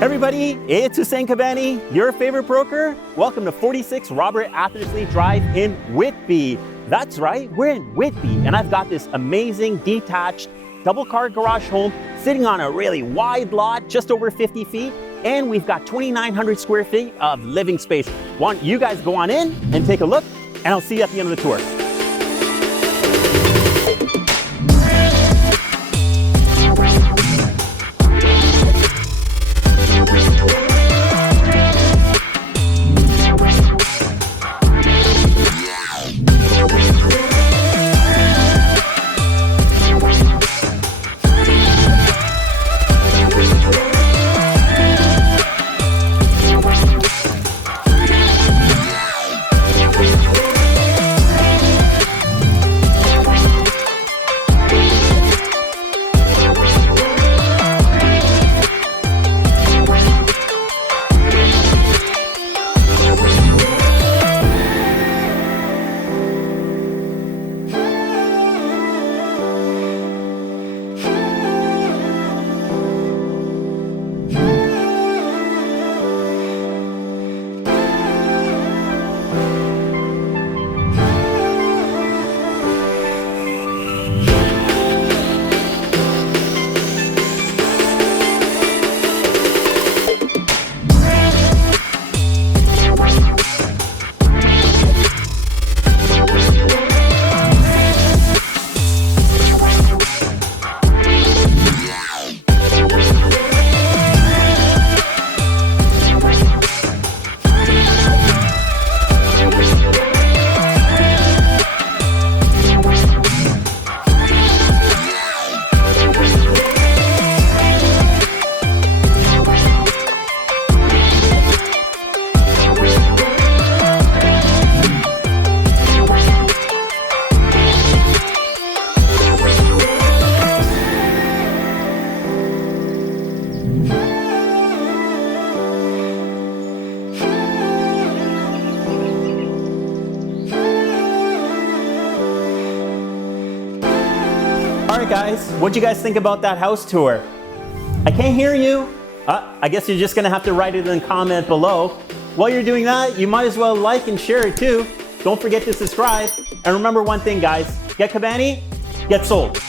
Everybody, it's Hussein Kabani, your favorite broker. Welcome to 46 Robert Attersley Drive in Whitby. That's right, we're in Whitby, and I've got this amazing detached double-car garage home sitting on a really wide lot, just over 50 feet, and we've got 2,900 square feet of living space. Why don't you guys go on in and take a look, and I'll see you at the end of the tour. Alright guys, what'd you guys think about that house tour? I can't hear you. I guess you're just gonna have to write it in the comment below. While you're doing that, you might as well like and share it too. Don't forget to subscribe. And remember one thing guys, get Kabani, get sold.